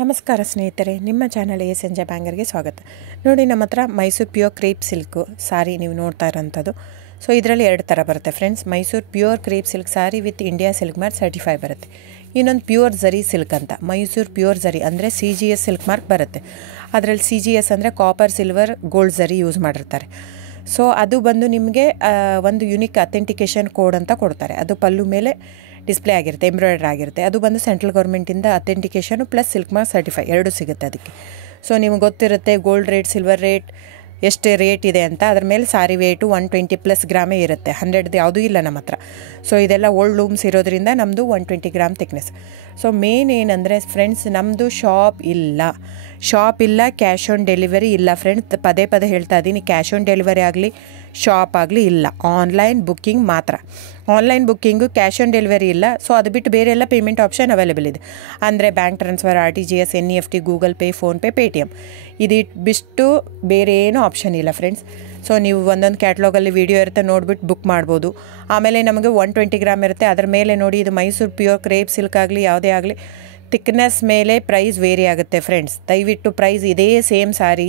ನಮಸ್ಕಾರ ಸ್ನೇಹಿತರೆ, ನಿಮ್ಮ ಚಾನಲ್ ಎ ಸಂಜೆ ಬ್ಯಾಂಗರ್ಗೆ ಸ್ವಾಗತ. ನೋಡಿ, ನಮ್ಮ ಹತ್ರ ಮೈಸೂರು ಪ್ಯೂರ್ ಕ್ರೇಪ್ ಸಿಲ್ಕು ಸಾರಿ ನೀವು ನೋಡ್ತಾ ಇರೋಂಥದ್ದು. ಸೊ ಇದರಲ್ಲಿ ಎರಡು ಥರ ಬರುತ್ತೆ friends. Mysuru pure crepe silk sorry with India silk mark certify ಬರುತ್ತೆ. ಇನ್ನೊಂದು ಪ್ಯೂರ್ ಝರಿ ಸಿಲ್ಕ್ ಅಂತ, ಮೈಸೂರು ಪ್ಯೂರ್ ಝರಿ ಅಂದರೆ CGS ಸಿಲ್ಕ್ ಮಾರ್ಕ್ ಬರುತ್ತೆ. ಅದರಲ್ಲಿ CGS ಅಂದರೆ ಕಾಪರ್, ಸಿಲ್ವರ್, ಗೋಲ್ಡ್ ಝರಿ ಯೂಸ್ ಮಾಡಿರ್ತಾರೆ. ಸೊ ಅದು ಬಂದು ನಿಮಗೆ ಒಂದು ಯುನಿಕ್ ಅಥೆಂಟಿಕೇಷನ್ ಕೋಡ್ ಅಂತ ಕೊಡ್ತಾರೆ. ಅದು ಪಲ್ಲು ಮೇಲೆ ಡಿಸ್ಪ್ಲೇ ಆಗಿರುತ್ತೆ, ಎಂಬ್ರಾಯ್ಡ್ರಿ ಆಗಿರುತ್ತೆ. ಅದು ಬಂದು ಸೆಂಟ್ರಲ್ ಗೌರ್ಮೆಂಟಿಂದ ಅಥೆಂಟಿಕೇಷನು ಪ್ಲಸ್ ಸಿಲ್ಕ್ ಮಾರ್ಕ್ ಸರ್ಟಿಫೈ ಎರಡು ಸಿಗುತ್ತೆ ಅದಕ್ಕೆ. ಸೊ ನಿಮ್ಗೆ ಗೊತ್ತಿರುತ್ತೆ ಗೋಲ್ಡ್ ರೇಟ್, ಸಿಲ್ವರ್ ರೇಟ್ ಎಷ್ಟು ರೇಟ್ ಇದೆ ಅಂತ. ಅದ್ರ ಮೇಲೆ ಸಾರಿ ವೇಟು 120+ ಗ್ರಾಮೇ ಇರುತ್ತೆ, 100 ಯಾವುದೂ ಇಲ್ಲ ನಮ್ಮ ಹತ್ರ. ಸೊ ಇದೆಲ್ಲ ಓಲ್ಡ್ ಲೂಮ್ಸ್ ಇರೋದ್ರಿಂದ ನಮ್ಮದು 120 ಗ್ರಾಮ್ ಥಿಕ್ನೆಸ್. ಸೊ ಮೇನ್ ಏನಂದರೆ ಫ್ರೆಂಡ್ಸ್, ನಮ್ಮದು ಶಾಪ್ ಇಲ್ಲ, ಕ್ಯಾಶ್ ಆನ್ ಡೆಲಿವರಿ ಇಲ್ಲ ಫ್ರೆಂಡ್ಸ್. ಪದೇ ಪದೇ ಹೇಳ್ತಾ ಇದ್ದೀನಿ, ಕ್ಯಾಶ್ ಆನ್ ಡೆಲಿವರಿ ಆಗಲಿ, ಶಾಪ್ ಆಗಲಿ ಇಲ್ಲ, ಆನ್ಲೈನ್ ಬುಕ್ಕಿಂಗ್ ಮಾತ್ರ. Online booking, cash on delivery ಇಲ್ಲ. ಸೊ ಅದು ಬಿಟ್ಟು ಬೇರೆ ಎಲ್ಲ ಪೇಮೆಂಟ್ ಆಪ್ಷನ್ ಅವೈಲೇಬಲ್ ಇದೆ. ಅಂದರೆ bank transfer, RTGS, NEFT, Google pay, PhonePe, Paytm. ಇದು ಬಿಟ್ಟು ಬೇರೆ ಏನೂ ಆಪ್ಷನ್ ಇಲ್ಲ ಫ್ರೆಂಡ್ಸ್. ಸೊ ನೀವು ಒಂದೊಂದು ಕ್ಯಾಟ್ಲಾಗಲ್ಲಿ ವೀಡಿಯೋ ಇರುತ್ತೆ, ನೋಡಿಬಿಟ್ಟು ಬುಕ್ ಮಾಡ್ಬೋದು. ಆಮೇಲೆ ನಮಗೆ 120 ಗ್ರಾಮ್ ಇರುತ್ತೆ. ಅದರ ಮೇಲೆ ನೋಡಿ, ಇದು ಮೈಸೂರು ಪ್ಯೂರ್ ಕ್ರೇಪ್ ಸಿಲ್ಕ್ ಆಗಲಿ ಯಾವುದೇ ಆಗಲಿ ಥಿಕ್ನೆಸ್ ಮೇಲೆ ಪ್ರೈಸ್ ವೇರಿ ಆಗುತ್ತೆ ಫ್ರೆಂಡ್ಸ್. ದಯವಿಟ್ಟು ಪ್ರೈಸ್ ಇದೇ ಸೇಮ್ ಸಾರಿ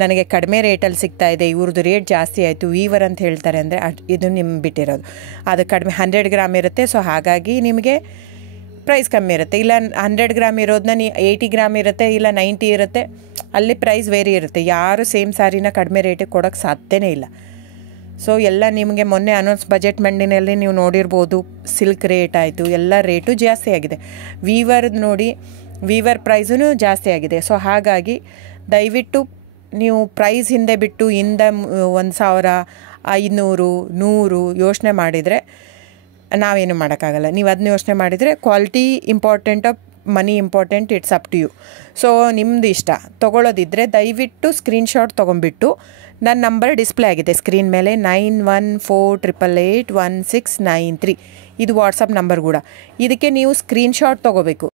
ನನಗೆ ಕಡಿಮೆ ರೇಟಲ್ಲಿ ಸಿಗ್ತಾ ಇದೆ, ಇವ್ರದ್ದು ರೇಟ್ ಜಾಸ್ತಿ ಆಯಿತು ವೀವರ್ ಅಂತ ಹೇಳ್ತಾರೆ ಅಂದರೆ ಇದು ನಿಮ್ಗೆ ಬಿಟ್ಟಿರೋದು. ಅದು ಕಡಿಮೆ 100 ಗ್ರಾಮ್ ಇರುತ್ತೆ. ಸೊ ಹಾಗಾಗಿ ನಿಮಗೆ ಪ್ರೈಸ್ ಕಮ್ಮಿ ಇರುತ್ತೆ. ಇಲ್ಲ 100 ಗ್ರಾಮ್ ಇರೋದನ್ನ 80 ಗ್ರಾಮ್ ಇರುತ್ತೆ, ಇಲ್ಲ 90 ಇರುತ್ತೆ, ಅಲ್ಲಿ ಪ್ರೈಸ್ ವೇರಿ ಇರುತ್ತೆ. ಯಾರು ಸೇಮ್ ಸಾರಿನ ಕಡಿಮೆ ರೇಟಿಗೆ ಕೊಡೋಕ್ಕೆ ಸಾಧ್ಯನೇ ಇಲ್ಲ. ಸೊ ಎಲ್ಲ ನಿಮಗೆ ಮೊನ್ನೆ ಅನೌನ್ಸ್ ಬಜೆಟ್ ಮಂಡಿನಲ್ಲಿ ನೀವು ನೋಡಿರ್ಬೋದು, ಸಿಲ್ಕ್ ರೇಟ್ ಆಯಿತು, ಎಲ್ಲ ರೇಟು ಜಾಸ್ತಿ ಆಗಿದೆ. ವೀವರ್ದು ನೋಡಿ, ವೀವರ್ ಪ್ರೈಸೂ ಜಾಸ್ತಿ ಆಗಿದೆ. ಸೊ ಹಾಗಾಗಿ ದಯವಿಟ್ಟು ನೀವು ಪ್ರೈಸ್ ಹಿಂದೆ ಬಿಟ್ಟು 1,000, 500, 100 ಯೋಚನೆ ಮಾಡಿದರೆ ನಾವೇನು ಮಾಡೋಕ್ಕಾಗಲ್ಲ. ನೀವು ಅದನ್ನ ಯೋಚನೆ ಮಾಡಿದರೆ quality important, money important, it's up to you. So ನಿಮ್ಮದು ಇಷ್ಟ. ತೊಗೊಳ್ಳೋದಿದ್ದರೆ ದಯವಿಟ್ಟು ಸ್ಕ್ರೀನ್ಶಾಟ್ ತೊಗೊಂಬಿಟ್ಟು, ನನ್ನ ನಂಬರ್ ಡಿಸ್ಪ್ಲೇ ಆಗಿದೆ ಸ್ಕ್ರೀನ್ ಮೇಲೆ, 9148881693. ಇದು ವಾಟ್ಸಪ್ ನಂಬರ್ ಕೂಡ. ಇದಕ್ಕೆ ನೀವು ಸ್ಕ್ರೀನ್ಶಾಟ್ ತೊಗೋಬೇಕು.